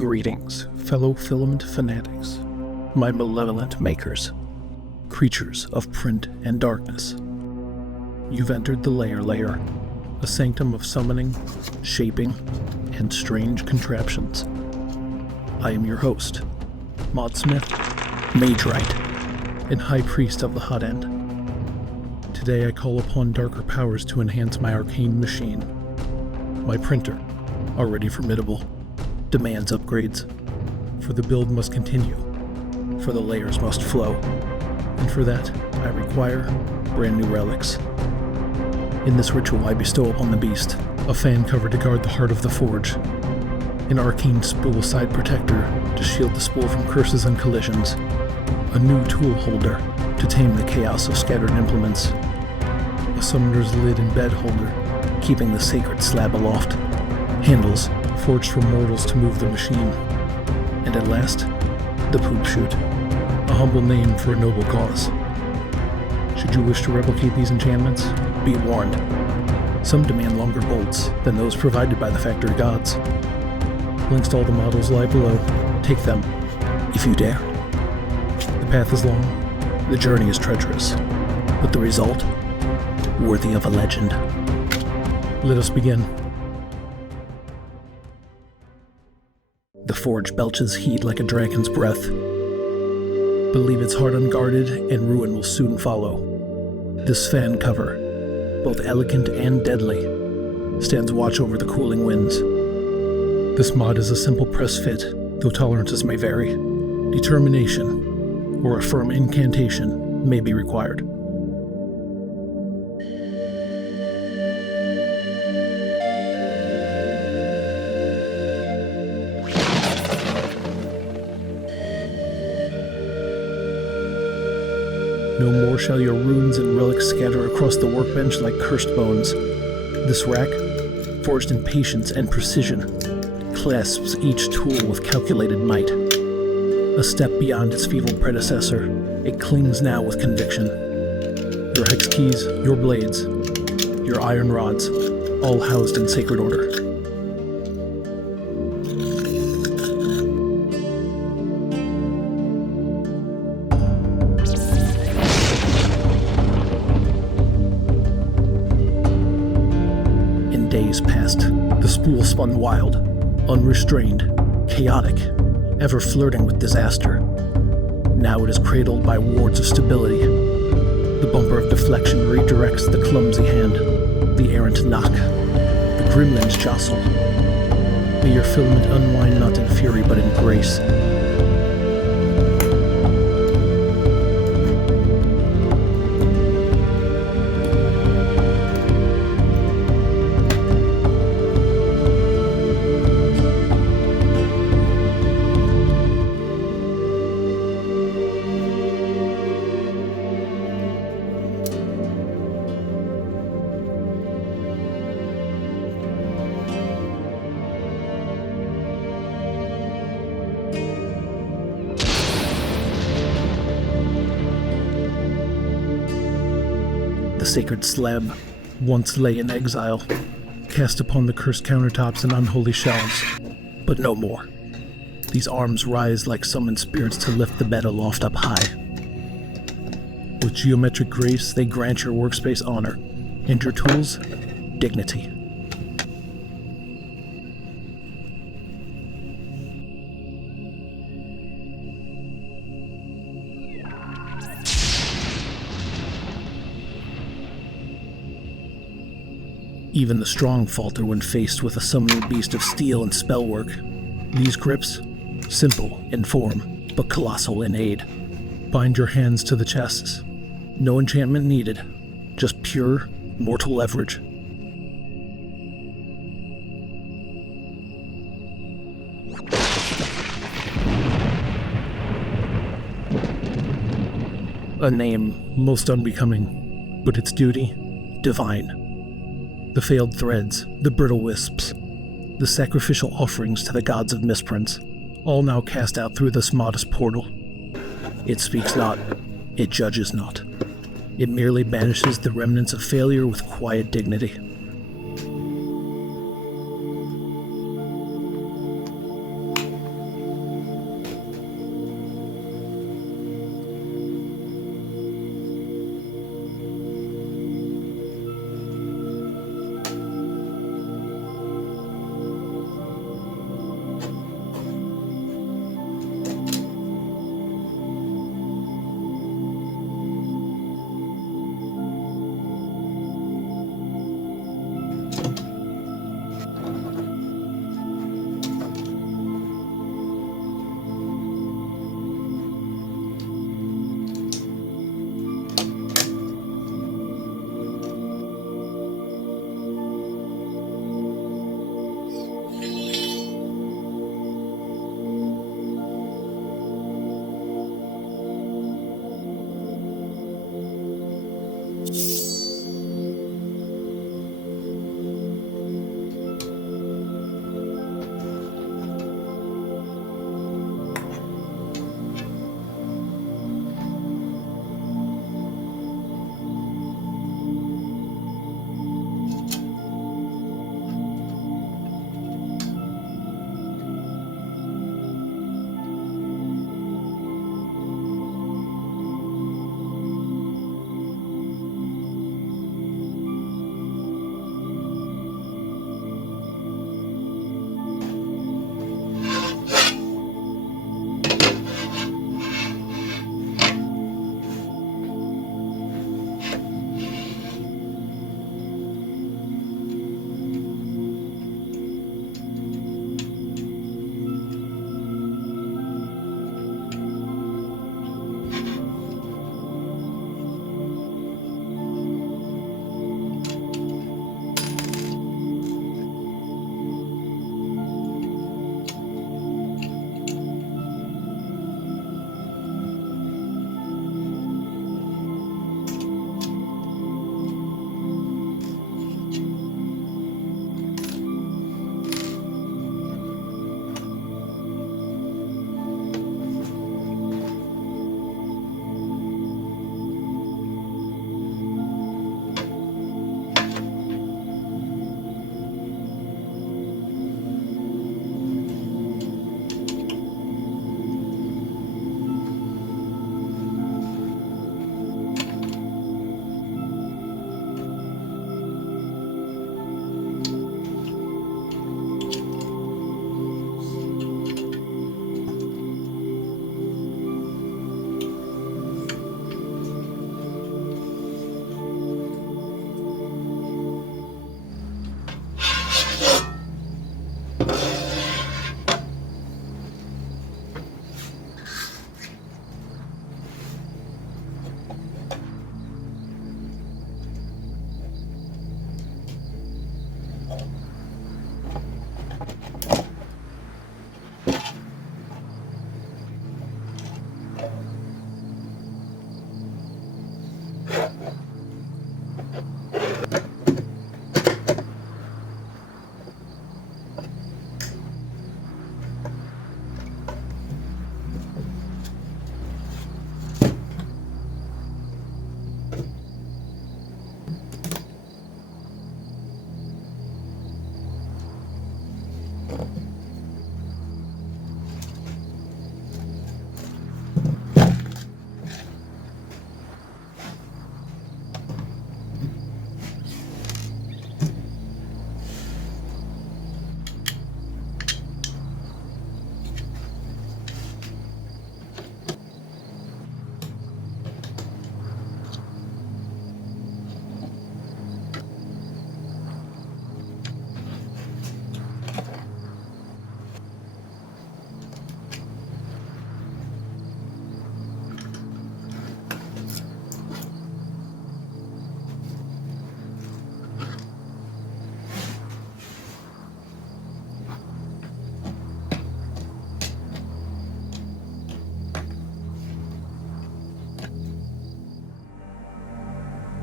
Greetings, fellow filament fanatics, my malevolent makers, creatures of print and darkness. You've entered the Layer Lair, a sanctum of summoning, shaping, and strange contraptions. I am your host, Modsmith, Magerite, and High Priest of the Hot End. Today I call upon darker powers to enhance my arcane machine. My printer, already formidable, demands upgrades, for the build must continue, for the layers must flow, and for that I require brand new relics. In this ritual I bestow upon the beast a fan cover to guard the heart of the forge, an arcane spool side protector to shield the spool from curses and collisions, a new tool holder to tame the chaos of scattered implements, a summoner's lid and bed holder keeping the sacred slab aloft, handles forged for mortals to move the machine, and at last, the poop chute, a humble name for a noble cause. Should you wish to replicate these enchantments, be warned. Some demand longer bolts than those provided by the factory gods. Links to all the models lie below. Take them, if you dare. The path is long, the journey is treacherous, but the result, worthy of a legend. Let us begin. The forge belches heat like a dragon's breath. But leave its heart unguarded, and ruin will soon follow. This fan cover, both elegant and deadly, stands watch over the cooling winds. This mod is a simple press fit, though tolerances may vary. Determination, or a firm incantation, may be required. No more shall your runes and relics scatter across the workbench like cursed bones. This rack, forged in patience and precision, clasps each tool with calculated might. A step beyond its feeble predecessor, it clings now with conviction. Your hex keys, your blades, your iron rods, all housed in sacred order. Days passed. The spool spun wild, unrestrained, chaotic, ever flirting with disaster. Now it is cradled by wards of stability. The bumper of deflection redirects the clumsy hand, the errant knock, the gremlins jostle. May your filament unwind not in fury but in grace. The sacred slab once lay in exile, cast upon the cursed countertops and unholy shelves, but no more. These arms rise like summoned spirits to lift the bed aloft up high. With geometric grace, they grant your workspace honor, and your tools, dignity. Even the strong falter when faced with a summoning beast of steel and spellwork. These grips, simple in form, but colossal in aid. Bind your hands to the chests. No enchantment needed, just pure, mortal leverage. A name most unbecoming, but its duty, divine. The failed threads, the brittle wisps, the sacrificial offerings to the gods of misprints, all now cast out through this modest portal. It speaks not, it judges not. It merely banishes the remnants of failure with quiet dignity.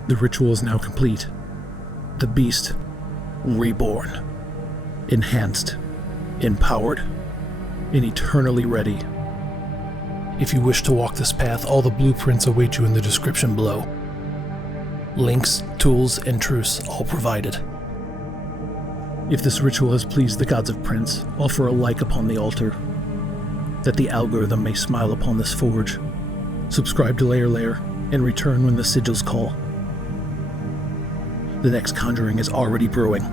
The ritual is now complete. The beast, reborn, enhanced, empowered, and eternally ready. If you wish to walk this path, all the blueprints await you in the description below. Links, tools, and truce all provided. If this ritual has pleased the gods of Prince, offer a like upon the altar, that the algorithm may smile upon this forge. Subscribe to Layer Lair, and return when the sigils call. The next conjuring is already brewing.